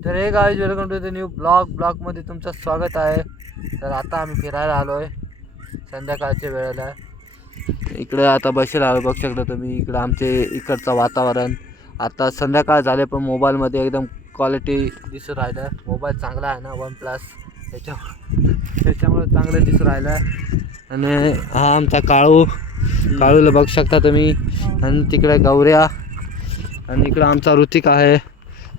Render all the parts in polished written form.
तर hey guys welcome to the new ब्लॉगमध्ये तुमचं स्वागत आहे। तर आता आम्ही फिरायला आलो आहे संध्याकाळच्या वेळेला। इकडे आता बसेल आलो, बघू शकता तुम्ही इकडे आमचे इकडचं वातावरण। आता संध्याकाळ झाले पण मोबाईलमध्ये एकदम क्वालिटी दिसू राहिलं। मोबाईल चांगला आहे ना OnePlus, त्याच्यामुळे चांगलं दिसू राहिलं। आणि हा आमचा काळूला बघू शकता तुम्ही, आणि तिकडे गौऱ्या, आणि इकडे आमचा ऋतिक आहे।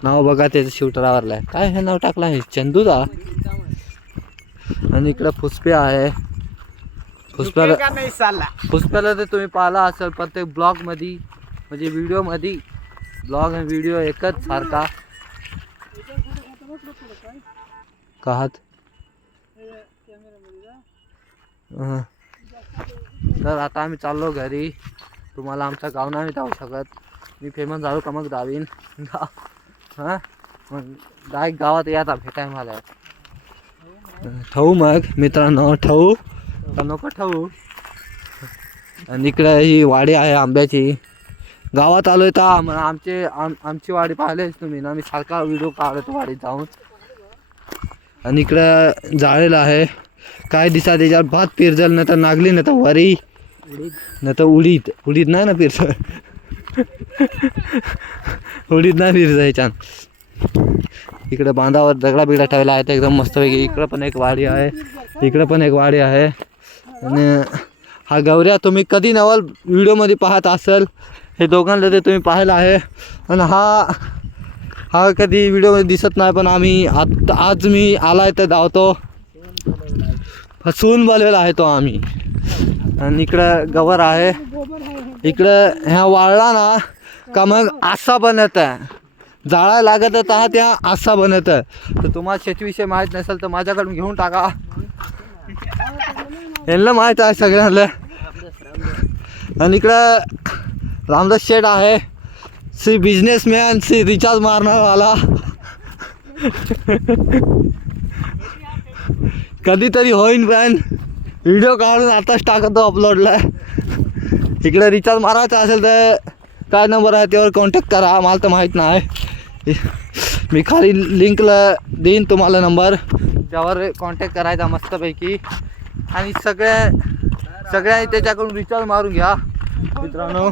नाव बघा त्याचं शिवटरावरला आहे, काय हे नाव टाकलं आहे चंदूदा। आणि इकडे फुसप्या आहे। फुसप्याला तर तुम्ही पाहिला असेल प्रत्येक ब्लॉगमध्ये, म्हणजे व्हिडिओमध्ये। ब्लॉग आणि व्हिडिओ एकच सारखा काहात। तर आता आम्ही चाललो घरी। तुम्हाला आमचं गाव नाही जाऊ शकत, मी फेमस झालो का मग दावीन हां, मग डायरेक्ट गावात याचा भेटाय मला ठेवू मग मित्रांनो, ठेवू का नको ठेवू। आणि इकडे ही वाडी आहे आंब्याची। गावात आलोय तर आमची वाडी पाहिलेच तुम्ही ना, मी सारखा व्हिडिओ काढतो वाडीत जाऊन। आणि इकडं जाळेला आहे, काय दिसा त्याच्यावर भात पिरजल, नाही तर नागली, नाही तर वरी, नाही तर उडीद नाही ना पिरजल उडीद नाही पिरजायच्या। इकडे बांधावर दगडा बिगडा ठेवला आहे, तर एकदम मस्तपैकी। इकडं पण एक वाडी आहे, इकडं पण एक वाडी आहे। आणि हा गौऱ्या तुम्ही कधी नवल व्हिडिओमध्ये पाहत असेल, हे दोघांना ते तुम्ही पाहिलं आहे। आणि हा कधी व्हिडिओमध्ये दिसत नाही, पण आम्ही आज मी आलाय तर धावतो, फसवून बोललेला आहे तो आम्ही। आणि इकडं गवर आहे, इकडं ह्या वाळला ना का मग आसा बनत आहे, जाळा लागत आहे त्या आसा बनत आहे। तर तुम्हाला शेतीविषयी माहीत नसेल तर माझ्याकडून घेऊन टाका, यांना माहीत आहे सगळ्यांना। आणि इकडं रामदास शेठ आहे, सी बिझनेसमॅन, सी रिचार्ज मारणारवाला कधीतरी होईन पण व्हिडिओ काढून आताच टाकतो अपलोडला। इकडे रिचार्ज मारायचा असेल तर काय नंबर आहे त्यावर कॉन्टॅक्ट करा, मला तर माहीत नाही, मी खाली लिंकला देईन तुम्हाला नंबर, त्यावर कॉन्टॅक्ट करायचा मस्तपैकी। आणि सगळ्या त्याच्याकडून रिचार्ज मारून घ्या मित्रांनो।